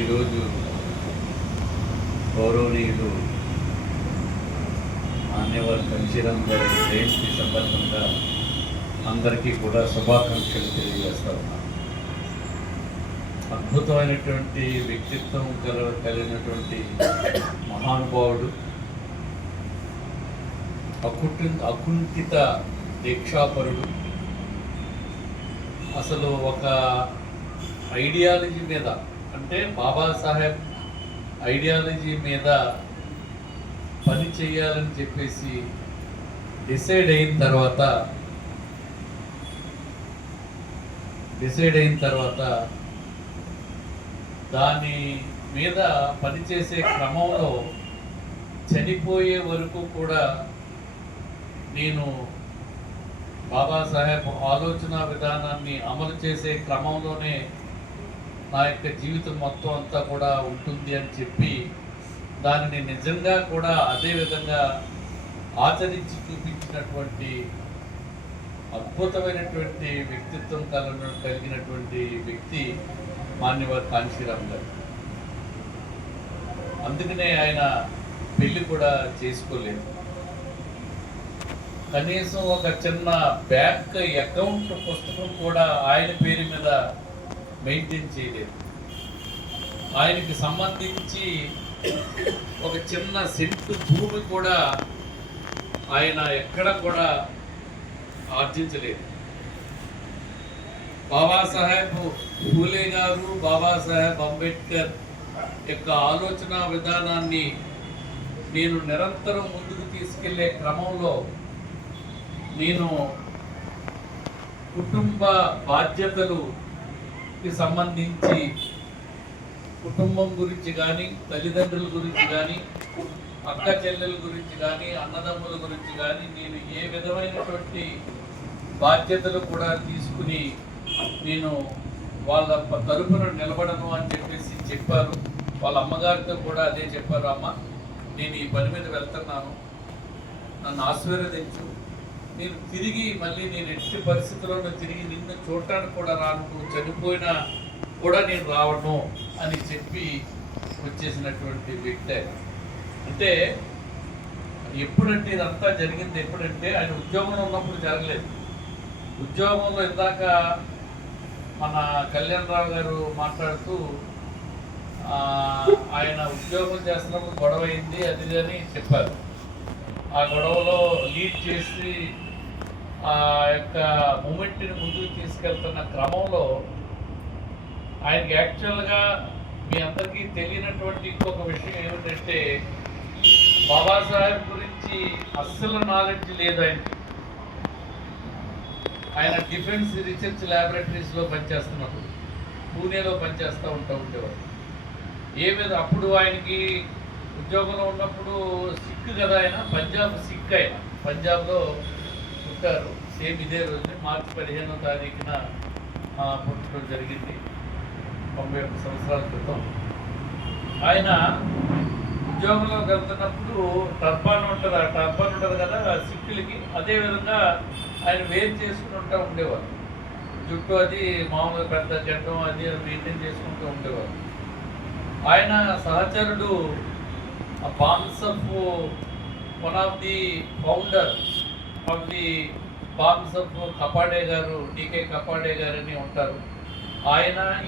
ఈరోజు గౌరవనీయులు మాన్యవర్ కాంశీరామ్ గారి జయంతి సందర్భంగా అందరికీ కూడా శుభాకాంక్షలు తెలియజేస్తా ఉన్నాను. అద్భుతమైనటువంటి వ్యక్తిత్వం కలిగినటువంటి మహానుభావుడు, అకుంఠిత దీక్షాపరుడు. అసలు ఒక ఐడియాలజీ మీద, అంటే బాబాసాహెబ్ ఐడియాలజీ మీద పని చేయాలని చెప్పేసి డిసైడ్ అయిన తర్వాత దాని మీద పనిచేసే క్రమంలో చనిపోయే వరకు కూడా నేను బాబాసాహెబ్ ఆలోచన విధానాన్ని అమలు చేసే క్రమంలోనే నా యొక్క జీవితం మొత్తం అంతా కూడా ఉంటుంది అని చెప్పి దానిని నిజంగా కూడా అదే విధంగా ఆచరించి చూపించినటువంటి అద్భుతమైనటువంటి వ్యక్తిత్వం కలిగినటువంటి వ్యక్తి మాన్యవర్ కాంశీరామ్ గారు. అందుకనే ఆయన పెళ్లి కూడా చేసుకోలేదు. కనీసం ఒక చిన్న బ్యాంక్ అకౌంట్ పుస్తకం కూడా ఆయన పేరు మీద మెయింటైన్ చేయలేదు. ఆయనకి సంబంధించి ఒక చిన్న సెంటు భూమి కూడా ఆయన ఎక్కడ కూడా ఆర్జించలేదు. బాబాసాహెబ్ ఫూలే గారు, బాబాసాహెబ్ అంబేద్కర్ యొక్క ఆలోచన విధానాన్ని నేను నిరంతరం ముందుకు తీసుకెళ్లే క్రమంలో నేను కుటుంబ బాధ్యతలుకి సంబంధించి కుటుంబం గురించి కానీ, తల్లిదండ్రుల గురించి కానీ, అక్క చెల్లెల గురించి కానీ, అన్నదమ్ముల గురించి కానీ నేను ఏ విధమైనటువంటి బాధ్యతలు కూడా తీసుకుని నేను వాళ్ళ తరపున నిలబడను అని చెప్పేసి చెప్పారు. వాళ్ళ అమ్మగారితో కూడా అదే చెప్పారు, అమ్మ నేను ఈ పని మీద వెళ్తున్నాను, నన్ను ఆశీర్వదించు, నేను తిరిగి మళ్ళీ నేను ఎట్టి పరిస్థితుల్లోనూ తిరిగి నిన్ను చూడటానికి కూడా రాను, నువ్వు చనిపోయినా కూడా నేను రావను అని చెప్పి వచ్చేసినటువంటి వ్యక్తి. అంటే ఎప్పుడంటే ఇదంతా జరిగింది, ఎప్పుడంటే ఆయన ఉద్యోగంలో ఉన్నప్పుడు జరగలేదు. ఉద్యోగంలో ఇందాక మన కళ్యాణరావు గారు మాట్లాడుతూ ఆయన ఉద్యోగం చేస్తున్నప్పుడు గొడవ అయింది అది అని చెప్పారు. ఆ గొడవలో లీడ్ చేసి ఆ యొక్క మూమెంట్ని ముందుకు తీసుకెళ్తున్న క్రమంలో ఆయనకి యాక్చువల్గా మీ అందరికీ తెలియనటువంటి ఇంకొక విషయం ఏమిటంటే బాబాసాహెబ్ గురించి అస్సలు నాలెడ్జ్ లేదు ఆయనకి. ఆయన డిఫెన్స్ రీసెర్చ్ ల్యాబొరేటరీస్లో పనిచేస్తున్నప్పుడు పూణేలో పనిచేస్తూ ఉండేవారు. అప్పుడు ఆయనకి ఉద్యోగంలో ఉన్నప్పుడు సిక్ కదా, ఆయన పంజాబ్ సిక్, ఆయన పంజాబ్లో పుట్టారు. సేమ్ ఇదే రోజున మార్చి 15వ తారీఖున పుట్టడం జరిగింది, 91 సంవత్సరాల క్రితం. ఆయన ఉద్యోగంలోకి వెళ్తున్నప్పుడు టర్బాన్ ఉంటుంది కదా సిక్కులకి, అదేవిధంగా ఆయన వేరు చేసుకుంటూ ఉండేవారు. జుట్టు అది మామూలుగా పెద్ద గడ్డం అది మెయింటైన్ చేసుకుంటూ ఉండేవారు. ఆయన సహచరుడు బాన్స్ of one of the founder of the బాన్స్ ఆఫ్ కపాడే గారు, డికే కపాడే గారు అని ఉంటారు.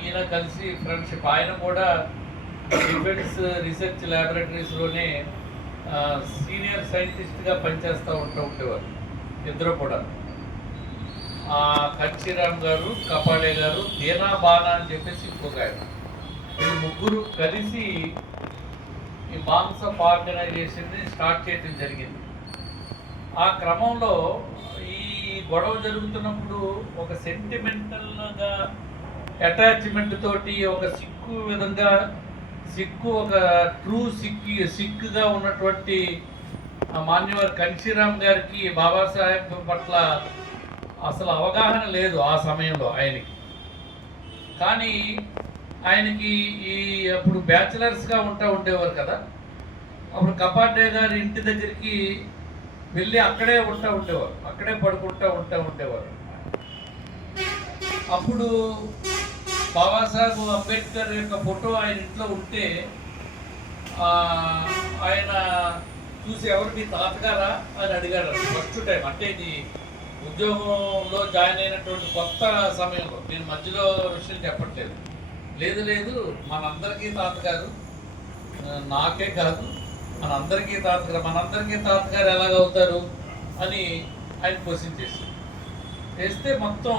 ఈయన కలిసి ఫ్రెండ్షిప్. ఆయన కూడా డిఫెన్స్ రీసెర్చ్ ల్యాబొరేటరీస్లోనే సీనియర్ సైంటిస్ట్గా పనిచేస్తూ ఉండేవారు ఇద్దరు కూడా. కాంశీరామ్ గారు, కపాడే గారు, దేనా బానా అని చెప్పేసి ఇంకొక ఆయన, ఈ ముగ్గురు కలిసి ఈ బాన్స్ ఆఫ్ ఆర్గనైజేషన్ని స్టార్ట్ చేయడం జరిగింది. ఆ క్రమంలో ఈ గొడవ జరుగుతున్నప్పుడు ఒక సెంటిమెంటల్గా అటాచ్మెంట్ తోటి ఒక ఒక ట్రూ సిక్గా ఉన్నటువంటి మాన్యవర్ కాంశీరామ్ గారికి బాబాసాహెబ్ పట్ల అసలు అవగాహన లేదు ఆ సమయంలో ఆయనకి. కానీ ఆయనకి అప్పుడు బ్యాచిలర్స్గా ఉండేవారు కదా, అప్పుడు కపాడే గారి ఇంటి దగ్గరికి వెళ్ళి అక్కడే ఉండేవారు, అక్కడే పడుకుంటూ ఉండేవారు. అప్పుడు బాబాసాహెబ్ అంబేద్కర్ యొక్క ఫోటో ఆయన ఇంట్లో ఉంటే ఆయన చూసి ఎవరు మీ తాతగారా అని అడిగాడు ఫస్ట్ టైం. అంటే ఇది ఉద్యోగంలో జాయిన్ అయినటువంటి కొత్త సమయంలో, నేను మధ్యలో విషయం చెప్పట్లేదు. లేదు లేదు మనందరికీ తాతగారు, నాకే కాదు మనందరికీ తాతగారు ఎలాగవుతారు అని ఆయన క్వశ్చన్ చేస్తే మొత్తం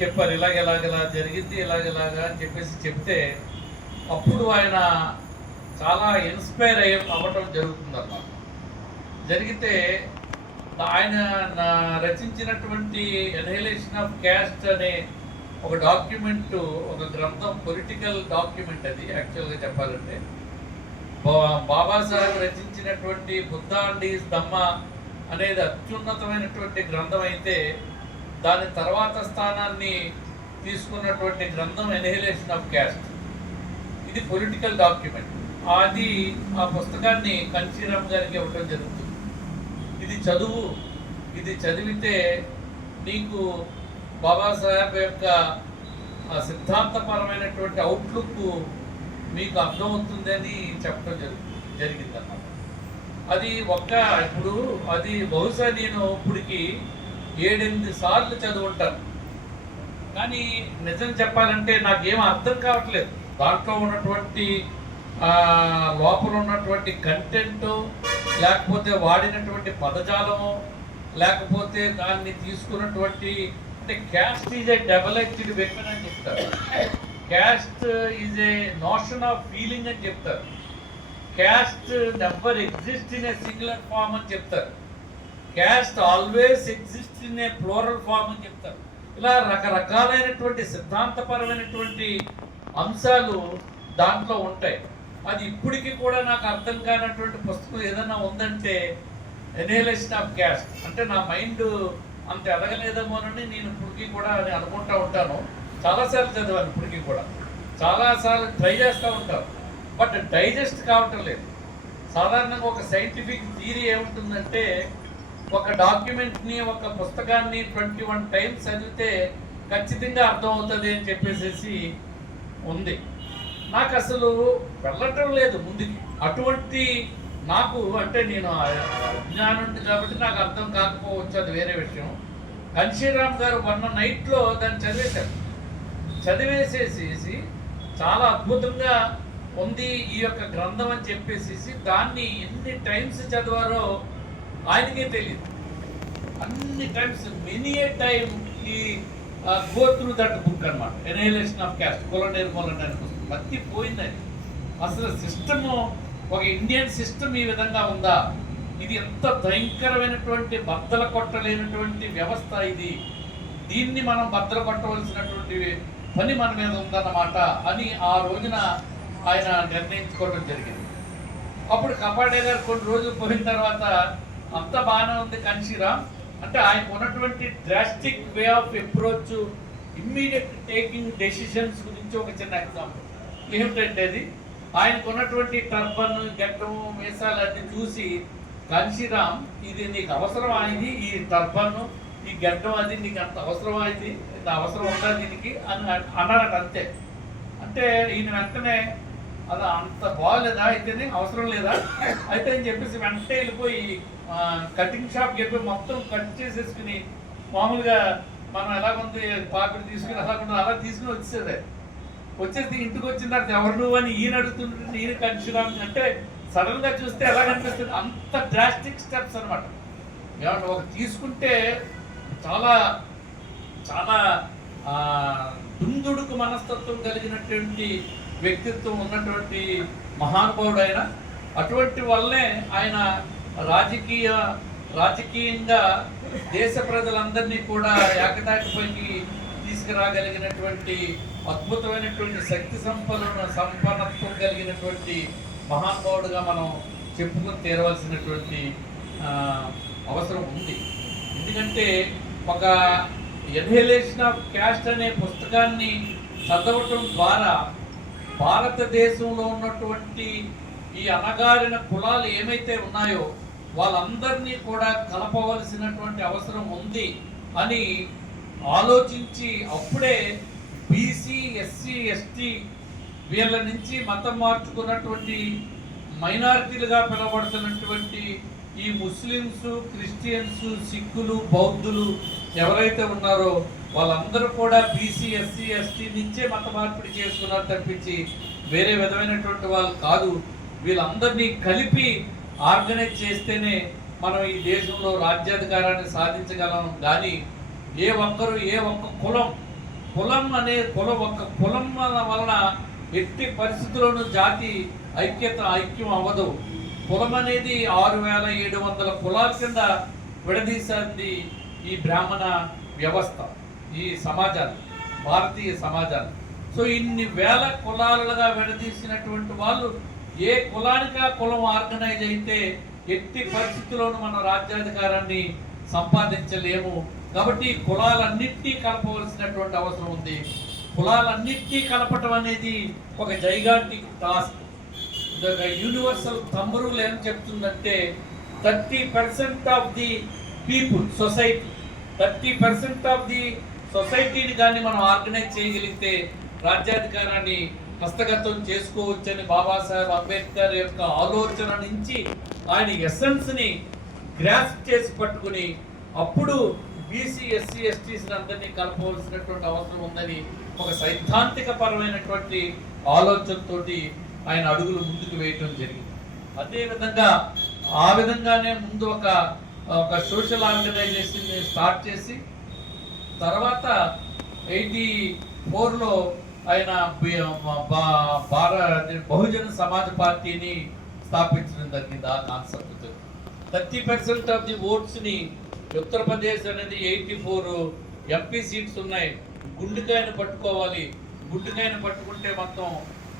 చెప్పారు, ఇలాగెలా జరిగింది ఇలాగెలాగా అని చెప్పేసి చెప్తే అప్పుడు ఆయన చాలా ఇన్స్పైర్ అవ్వటం జరుగుతుందన్నమాట. జరిగితే ఆయన రచించినటువంటి ఎన్హలేషన్ ఆఫ్ క్యాస్ట్ అనే ఒక డాక్యుమెంట్, ఒక గ్రంథం, పొలిటికల్ డాక్యుమెంట్ అది యాక్చువల్గా చెప్పాలంటే. బాబాసాహెబ్ రచించినటువంటి బుద్ధ అండ్ ఈజ్ ధమ్మ అనేది అత్యున్నతమైనటువంటి గ్రంథం అయితే, దాని తర్వాత స్థానాన్ని తీసుకున్నటువంటి గ్రంథం ఎన్హలేషన్ ఆఫ్ క్యాస్ట్. ఇది పొలిటికల్ డాక్యుమెంట్. అది ఆ పుస్తకాన్ని కన్షీరామ్ గారికి ఇవ్వటం జరుగుతుంది. ఇది చదివితే నీకు బాబాసాహెబ్ యొక్క సిద్ధాంతపరమైనటువంటి అవుట్లుక్ మీకు అర్థమవుతుందని చెప్పడం జరిగిందన్నమాట. అది ఇప్పుడు అది బహుశా నేను ఇప్పటికి 7-8 సార్లు చదువుంటాను. కానీ నిజం చెప్పాలంటే నాకేం అర్థం కావట్లేదు. దాంట్లో ఉన్నటువంటి లోపల ఉన్నటువంటి కంటెంట్, లేకపోతే వాడినటువంటి పదజాలము, లేకపోతే దాన్ని తీసుకున్నటువంటి, అంటే caste is a double-edged weapon అని చెప్తారు. Caste is a notion of feeling అని చెప్తారు. Caste never exist in a singular form అని చెప్తారు. Caste always exist in a plural form అని చెప్తారు. ఇలా రకరకాలైనటువంటి సిద్ధాంతపరమైనటువంటి అంశాలు దాంట్లో ఉంటాయి. అది ఇప్పటికీ కూడా నాకు అర్థం కానటువంటి పుస్తకం ఏదైనా ఉందంటే ఎన్హలేషన్ ఆఫ్ క్యాస్ట్. అంటే నా మైండ్ అంత ఎదగలేదేమోనని నేను ఇప్పటికీ కూడా అని అనుకుంటూ ఉంటాను. చాలాసార్లు చదివాను, ఇప్పటికీ కూడా చాలాసార్లు ట్రై చేస్తూ ఉంటాను, బట్ డైజెస్ట్ కావటం లేదు. సాధారణంగా ఒక సైంటిఫిక్ థియరీ ఏముంటుందంటే, ఒక డాక్యుమెంట్ని, ఒక పుస్తకాన్ని 21 టైమ్స్ చదివితే ఖచ్చితంగా అర్థమవుతుంది అని చెప్పేసి ఉంది. నాకు అసలు వెళ్ళటం లేదు ముందుకి. అటువంటి నాకు, అంటే నేను అజ్ఞానం ఉంది కాబట్టి నాకు అర్థం కాకపోవచ్చు, అది వేరే విషయం. కన్షీరామ్ గారు 1 నైట్లో దాన్ని చదివేసేసి చాలా అద్భుతంగా ఉంది ఈ యొక్క గ్రంథం అని చెప్పేసి దాన్ని ఎన్ని టైమ్స్ చదివారో ఆయనకే తెలియదు. అన్ని టైమ్స్, మెనీ ఏ టైమ్ ఈ గో త్రూ దట్ బుక్ అనమాట. ఎన్హలేషన్ ఆఫ్ క్యాస్ట్, కుల నిర్మూలన అనే పుస్తకం. మర్చిపోయిందని అసలు సిస్టము, ఒక ఇండియన్ సిస్టమ్ ఈ విధంగా ఉందా, ఇది ఎంత భయంకరమైనటువంటి బద్దలు కొట్టలేనటువంటి వ్యవస్థ ఇది, దీన్ని మనం బద్దలు కొట్టవలసినటువంటి పని మన మీద ఉందన్నమాట అని ఆ రోజున ఆయన నిర్ణయించుకోవడం జరిగింది. అప్పుడు కపాడే గారు కొన్ని రోజులు పోయిన తర్వాత అంత బాగానే ఉంది కన్షీరామ్ అంటే, ఆయనకు ఉన్నటువంటి drastic way of approach, immediate taking decisions గురించి ఒక చిన్న ఎగ్జాంపుల్ ఏమిటంటే, అది ఆయనకు ఉన్నటువంటి టర్బన్, గడ్డము, మీసాలు అన్ని చూసి కన్షీరామ్, ఇది నీకు అవసరం అయింది, ఈ టర్బన్, ఈ గడ్డం, అది నీకు అంత అవసరం అయింది, ఇంత అవసరం ఉందా దీనికి అని అన్నారట. అంతే. అంటే ఈయన వెంటనే అది అంత బాగోలేదా, అయితేనే అవసరం లేదా అయితే అని చెప్పేసి వెంటనే వెళ్ళిపోయి కటింగ్ షాప్కి వెళ్ళిపోయి మొత్తం కట్ చేసేసుకుని, మామూలుగా మనం ఎలాగుంది పాపిడి తీసుకుని అలా తీసుకుని వచ్చేసి ఇంటికి వచ్చిన తర్వాత ఎవరు నువ్వు అని ఈయన అడుగుతుంటే, ఈయన కన్షీరామ్ అంటే సడన్గా చూస్తే ఎలా కనిపిస్తుంది, అంత డ్రాస్టిక్ స్టెప్స్ అనమాట. ఏమన్నా ఒక తీసుకుంటే చాలా చాలా దుందుడుకు మనస్తత్వం కలిగినటువంటి వ్యక్తిత్వం ఉన్నటువంటి మహానుభావుడు ఆయన. అటువంటి వల్లనే ఆయన రాజకీయంగా దేశ ప్రజలందరినీ కూడా ఏకతాటిపైకి తీసుకురాగలిగినటువంటి అద్భుతమైనటువంటి శక్తి సంపన్నత్వం కలిగినటువంటి మహానుభావుడుగా మనం చెప్పుకొని తీరవలసినటువంటి అవసరం ఉంది. ఎందుకంటే ఒక ఎన్హలేషన్ ఆఫ్ క్యాస్ట్ అనే పుస్తకాన్ని చదవటం ద్వారా భారతదేశంలో ఉన్నటువంటి ఈ అణగారిన కులాలు ఏమైతే ఉన్నాయో వాళ్ళందరినీ కూడా కలపవలసినటువంటి అవసరం ఉంది అని ఆలోచించి, అప్పుడే బీసీ, ఎస్సీ, ఎస్టీ వీళ్ళ నుంచి మతం మార్చుకున్నటువంటి మైనారిటీలుగా పిలువబడుతున్నటువంటి ఈ ముస్లిమ్స్, క్రిస్టియన్స్, సిక్కులు, బౌద్ధులు ఎవరైతే ఉన్నారో వాళ్ళందరూ కూడా బీసీ, ఎస్సీ, ఎస్టీ నుంచే మత మార్పిడి చేసుకున్నారు తప్పించి వేరే విధమైనటువంటి వాళ్ళు కాదు. వీళ్ళందరినీ కలిపి ఆర్గనైజ్ చేస్తేనే మనం ఈ దేశంలో రాజ్యాధికారాన్ని సాధించగలం. కానీ ఏ ఒక్క కులం అనే ఒక్క కులం వలన ఎట్టి పరిస్థితుల్లోనూ జాతి ఐక్యం అవ్వదు. కులం అనేది 6700 కులాల కింద విడదీసింది ఈ బ్రాహ్మణ వ్యవస్థ, ఈ సమాజాన్ని, భారతీయ సమాజాన్ని. సో ఇన్ని వేల కులాలుగా విడదీసినటువంటి వాళ్ళు ఏ కులానికి ఆ కులం ఆర్గనైజ్ అయితే ఎట్టి పరిస్థితుల్లోనూ మన రాజ్యాధికారాన్ని సంపాదించలేము. కాబట్టి కులాలన్నింటినీ కలపవలసినటువంటి అవసరం ఉంది. కులాలన్నింటినీ కలపటం అనేది ఒక gigantic task. Universal thumb rule ఏం చెప్తుందంటే 30% of the people society, 30% of the సొసైటీని కానీ మనం ఆర్గనైజ్ చేయగలిగితే రాజ్యాధికారాన్ని హస్తగతం చేసుకోవచ్చని బాబాసాహెబ్ అంబేద్కర్ యొక్క ఆలోచన నుంచి ఆయన ఎసెన్స్ని గ్రాస్ప్ చేసి పట్టుకుని అప్పుడు బీసీ, ఎస్సీ, ఎస్టీస్ అందరినీ కలపవలసినటువంటి అవసరం ఉందని ఒక సైద్ధాంతిక పరమైనటువంటి ఆలోచనతోటి ఆయన అడుగులు ముందుకు వేయటం జరిగింది. అదేవిధంగా ఆ విధంగానే ముందు ఒక సోషల్ ఆర్గనైజేషన్ స్టార్ట్ చేసి తర్వాత 84లో ఆయన బహుజన సమాజ్ పార్టీని స్థాపించడం జరిగింది. ఆ కాన్సెప్ట్ 30% ఆఫ్ ది ఓట్స్ని ఉత్తరప్రదేశ్ అనేది 84 ఎంపీ సీట్స్ ఉన్నాయి. గుండెకాయను పట్టుకోవాలి. గుండెకాయను పట్టుకుంటే మొత్తం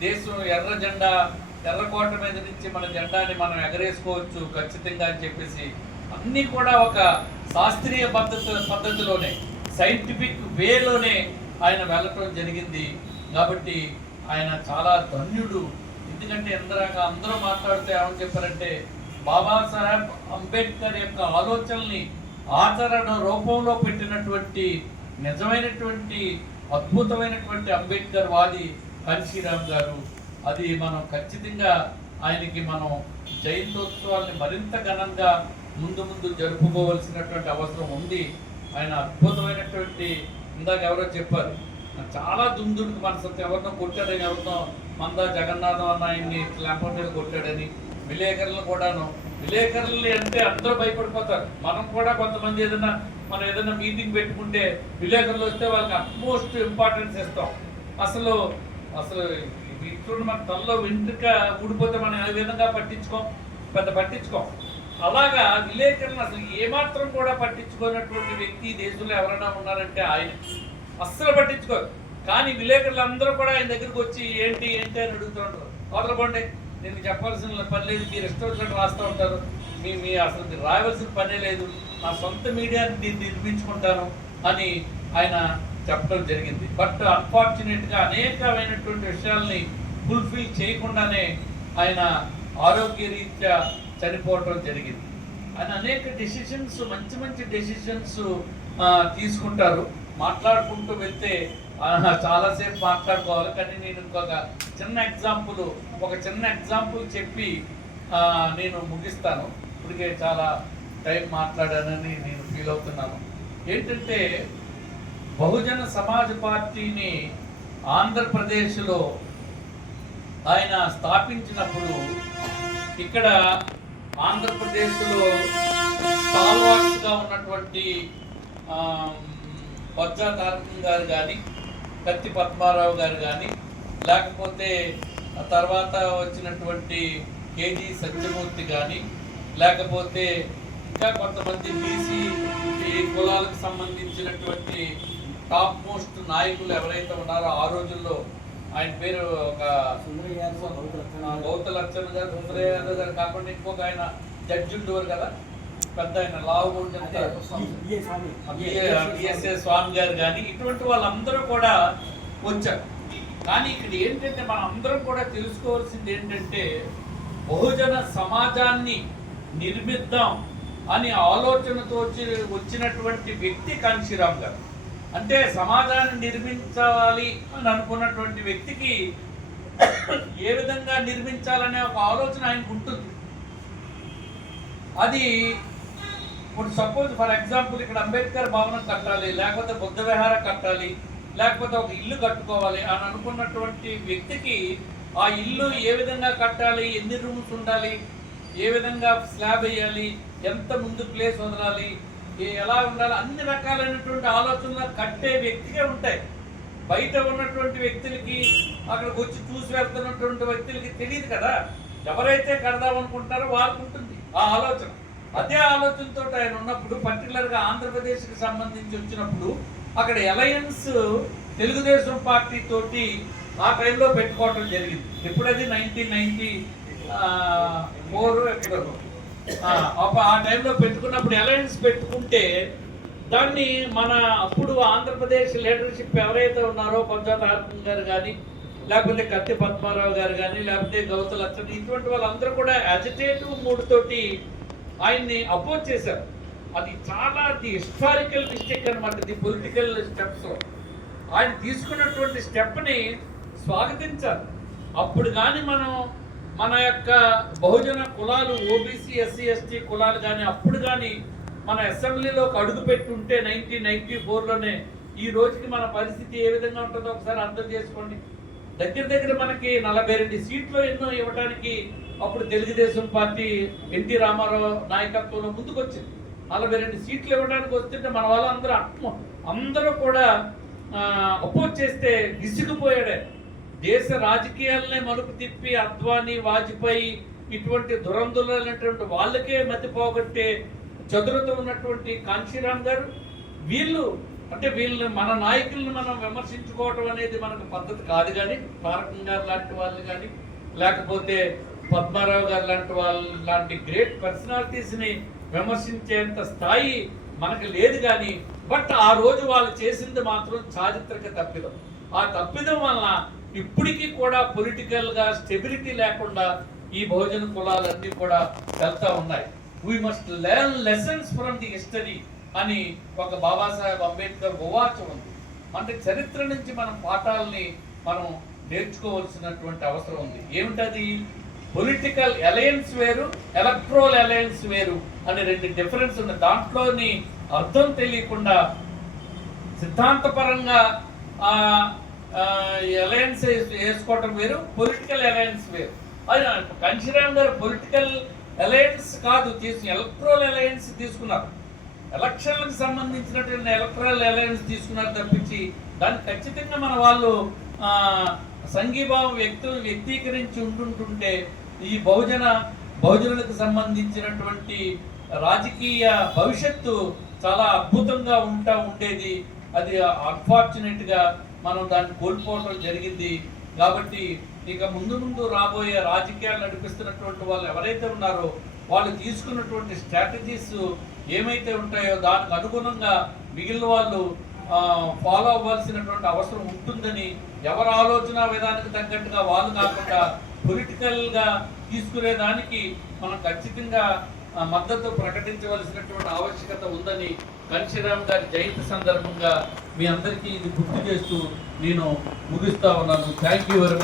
దేశం ఎర్ర జెండా, ఎర్రకోట మీద నుంచి మన జెండాని మనం ఎగరేసుకోవచ్చు ఖచ్చితంగా అని చెప్పేసి అన్నీ కూడా ఒక శాస్త్రీయ పద్ధతిలోనే, సైంటిఫిక్ వేలోనే ఆయన వెళ్ళటం జరిగింది. కాబట్టి ఆయన చాలా ధన్యుడు. ఎందుకంటే అందరూ మాట్లాడితే ఏమని చెప్పారంటే బాబాసాహెబ్ అంబేద్కర్ యొక్క ఆలోచనల్ని ఆచరణ రూపంలో పెట్టినటువంటి నిజమైనటువంటి అద్భుతమైనటువంటి అంబేద్కర్ వాది కాన్షీరామ్ గారు. అది మనం ఖచ్చితంగా ఆయనకి మనం జయంతోత్సవాల్ని మరింత ఘనంగా ముందు జరుపుకోవాల్సినటువంటి అవసరం ఉంది. ఆయన అద్భుతమైనటువంటి, ఇందాక ఎవరో చెప్పారు, చాలా దుందుడికి మనసు, ఎవరినో కొట్టాడని, ఎవరినో మందా జగన్నాథం అన్న ఆయన్ని ల్యాంపర్ మీద కొట్టాడని, విలేకరులు కూడాను. విలేకరులు అంటే అందరూ భయపడిపోతారు. మనం కూడా కొంతమంది మనం ఏదైనా మీటింగ్ పెట్టుకుంటే విలేకరులు వస్తే వాళ్ళకి అట్మోస్ట్ ఇంపార్టెన్స్ ఇస్తాం. అసలు ఇటువంటి మన తలలో వెంట్రుక ఊడిపోతే మనం ఏ విధంగా పట్టించుకోం. అలాగా విలేకరులను అసలు ఏమాత్రం కూడా పట్టించుకున్నటువంటి వ్యక్తి దేశంలో ఎవరైనా ఉన్నారంటే ఆయన. అస్సలు పట్టించుకోరు. కానీ విలేకరులు అందరూ కూడా ఆయన దగ్గరికి వచ్చి ఏంటి అని అడుగుతుంటారు. వదలబండి, నేను చెప్పాల్సిన పని లేదు, మీరు ఇష్టం వచ్చినట్టు రాస్తూ ఉంటారు, మీ అసలు మీరు రాయవలసిన పనే లేదు, నా సొంత మీడియాని నిర్మించుకుంటాను అని ఆయన చెప్పడం జరిగింది. బట్ అన్ఫార్చునేట్గా అనేకమైనటువంటి విషయాల్ని ఫుల్ఫిల్ చేయకుండానే ఆయన ఆరోగ్యరీత్యా చనిపోవటం జరిగింది. ఆయన అనేక డెసిషన్స్, మంచి డెసిషన్స్ తీసుకుంటారు. మాట్లాడుకుంటూ వెళ్తే చాలాసేపు మాట్లాడుకోవాలి. కానీ నేను ఇంకొక చిన్న ఎగ్జాంపుల్ చెప్పి నేను ముగిస్తాను. ఇప్పటికే చాలా టైం మాట్లాడానని నేను ఫీల్ అవుతున్నాను. ఏంటంటే బహుజన సమాజ్ పార్టీని ఆంధ్రప్రదేశ్లో ఆయన స్థాపించినప్పుడు ఇక్కడ ఆంధ్రప్రదేశ్లో స్టాల్వార్ట్స్గా ఉన్నటువంటి బొజ్జా తారకం గారు కానీ, కత్తి పద్మారావు గారు కానీ, లేకపోతే తర్వాత వచ్చినటువంటి కేజీ సత్యమూర్తి కానీ, లేకపోతే ఇంకా కొంతమంది బీసీ కులాలకు సంబంధించినటువంటి టాప్ మోస్ట్ నాయకులు ఎవరైతే ఉన్నారో ఆ రోజుల్లో, ఆయన పేరు ఒక గౌతలచ్చన గారు, సుందరయ్య యాదవ్ గారు కాకుండా ఇంకొక ఆయన జడ్జి ఉండేవారు కదా, పెద్ద ఆయన లావు బిఎస్ఏ స్వామి గారు కానీ, ఇటువంటి వాళ్ళందరూ కూడా వచ్చారు. కానీ ఇక్కడ ఏంటంటే మనం అందరం కూడా తెలుసుకోవాల్సింది ఏంటంటే బహుజన సమాజాన్ని నిర్మిద్దాం అని ఆలోచనతో వచ్చినటువంటి వ్యక్తి కాన్షీరామ్ గారు. అంటే సమాజాన్ని నిర్మించాలి అని అనుకున్నటువంటి వ్యక్తికి ఏ విధంగా నిర్మించాలనే ఒక ఆలోచన ఆయనకు ఉంటుంది. అది ఇప్పుడు సపోజ్ ఫర్ ఎగ్జాంపుల్ ఇక్కడ అంబేద్కర్ భవనం కట్టాలి, లేకపోతే బుద్ధ విహారం కట్టాలి, లేకపోతే ఒక ఇల్లు కట్టుకోవాలి అని అనుకున్నటువంటి వ్యక్తికి ఆ ఇల్లు ఏ విధంగా కట్టాలి, ఎన్ని రూమ్స్ ఉండాలి, ఏ విధంగా స్లాబ్ వేయాలి, ఎంత ముందు ప్లేస్ వదలాలి, ఎలా ఉండాలి, అన్ని రకాలైనటువంటి ఆలోచనలు కట్టే వ్యక్తికే ఉంటాయి. బయట ఉన్నటువంటి వ్యక్తులకి, అక్కడికి వచ్చి చూసి వెళ్తున్నటువంటి వ్యక్తులకి తెలియదు కదా. ఎవరైతే కడదామనుకుంటారో వాళ్ళకు ఉంటుంది ఆ ఆలోచన. అదే ఆలోచనతో ఆయన ఉన్నప్పుడు పర్టికులర్గా ఆంధ్రప్రదేశ్కి సంబంధించి వచ్చినప్పుడు అక్కడ అలయన్స్ తెలుగుదేశం పార్టీ తోటి ఆ టైంలో పెట్టుకోవటం జరిగింది. ఎప్పుడది 1994 ఎక్కడో ఆ టైంలో పెట్టుకున్నప్పుడు అలయన్స్ పెట్టుకుంటే దాన్ని మన అప్పుడు ఆంధ్రప్రదేశ్ లీడర్షిప్ ఎవరైతే ఉన్నారో పంచాయత్ హార్పన్ గారు కానీ, లేకపోతే కత్తి పద్మారావు గారు కానీ, లేకపోతే గౌతు లచ్చన్, ఇటువంటి వాళ్ళందరూ కూడా అజిటేటివ్ మూడ్ తోటి ఆయన్ని అపోజ్ చేశారు. అది చాలా హిస్టారికల్ మిస్టేక్ అనమాట. ది పొలిటికల్ స్టెప్స్ ఆయన తీసుకున్నటువంటి స్టెప్ని స్వాగతించాలి. అప్పుడు కానీ మనం మన యొక్క బహుజన కులాలు, ఓబీసీ, ఎస్సీ, ఎస్టీ కులాలు కానీ అప్పుడు కానీ మన అసెంబ్లీలోకి అడుగు పెట్టుంటే 1994లోనే ఈ రోజుకి మన పరిస్థితి ఏ విధంగా ఉంటుందో ఒకసారి అర్థం చేసుకోండి. దగ్గర మనకి 42 సీట్లు ఎన్నో ఇవ్వడానికి అప్పుడు తెలుగుదేశం పార్టీ ఎన్టీ రామారావు నాయకత్వంలో ముందుకు వచ్చింది. 42 సీట్లు ఇవ్వడానికి వస్తుంటే మన వాళ్ళందరూ అందరూ కూడా అపోజ్ చేస్తే విసిగిపోయాడే. దేశ రాజకీయాలనే మలుపు తిప్పి అద్వానీ, వాజ్పేయి ఇటువంటి దురంధులైనటువంటి వాళ్ళకే మతి పోగొట్టే చతురత ఉన్నటువంటి కాంశీరామ్ గారు, వీళ్ళు మన నాయకులను మనం విమర్శించుకోవటం అనేది మనకు పద్ధతి కాదు. కానీ తారకం గారు లాంటి వాళ్ళు కానీ, లేకపోతే పద్మారావు గారు లాంటి గ్రేట్ పర్సనాలిటీస్ని విమర్శించేంత స్థాయి మనకు లేదు. కానీ బట్ ఆ రోజు వాళ్ళు చేసింది మాత్రం చారిత్రక తప్పిదం. ఆ తప్పిదం వలన ఇప్పటికీ కూడా పొలిటికల్గా స్టెబిలిటీ లేకుండా ఈ బహుజన కులాలన్నీ కూడా వెళ్తూ ఉన్నాయి. We must learn lessons from the history అని ఒక బాబాసాహెబ్ అంబేద్కర్ ఉవాచం ఉంది. అంటే చరిత్ర నుంచి మనం పాఠాలని మనం నేర్చుకోవాల్సినటువంటి అవసరం ఉంది. ఏమిటది? పొలిటికల్ అలయన్స్ వేరు, ఎలక్ట్రల్ అలయన్స్ వేరు అనే 2 డిఫరెన్స్ ఉన్నాయి. దాంట్లోని అర్థం తెలియకుండా సిద్ధాంతపరంగా అలయన్స్ వేసుకోవటం వేరు, పొలిటికల్ అలయన్స్ వేరు. అది కాంశీరామ్ గారు పొలిటికల్ అలయన్స్ కాదు ఎలక్ట్రల్ అలయన్స్ తీసుకున్నారు. ఎలక్షన్లకు సంబంధించినటువంటి ఎలక్ట్రల్ అలయన్స్ తీసుకున్నారు తప్పించి దాన్ని ఖచ్చితంగా మన వాళ్ళు సంఘీభావం వ్యక్తీకరించి ఉంటుంటే ఈ బహుజనులకు సంబంధించినటువంటి రాజకీయ భవిష్యత్తు చాలా అద్భుతంగా ఉండేది. అది అన్ఫార్చునేట్గా మనం దాన్ని కోల్పోవడం జరిగింది. కాబట్టి ఇక ముందు రాబోయే రాజకీయాలు నడిపిస్తున్నటువంటి వాళ్ళు ఎవరైతే ఉన్నారో వాళ్ళు తీసుకున్నటువంటి స్ట్రాటజీస్ ఏమైతే ఉంటాయో దానికి అనుగుణంగా మిగిలిన వాళ్ళు ఫాలో అవ్వాల్సినటువంటి అవసరం ఉంటుందని, ఎవరి ఆలోచన విధానానికి తగ్గట్టుగా వాళ్ళు కాకుండా పొలిటికల్గా తీసుకునేదానికి మనం ఖచ్చితంగా మద్దతు ప్రకటించవలసినటువంటి ఆవశ్యకత ఉందని కాంశీరామ్ గారి జయంతి సందర్భంగా మీ అందరికీ ఇది గుర్తు చేస్తూ నేను ముగిస్తా ఉన్నాను. Thank you very much.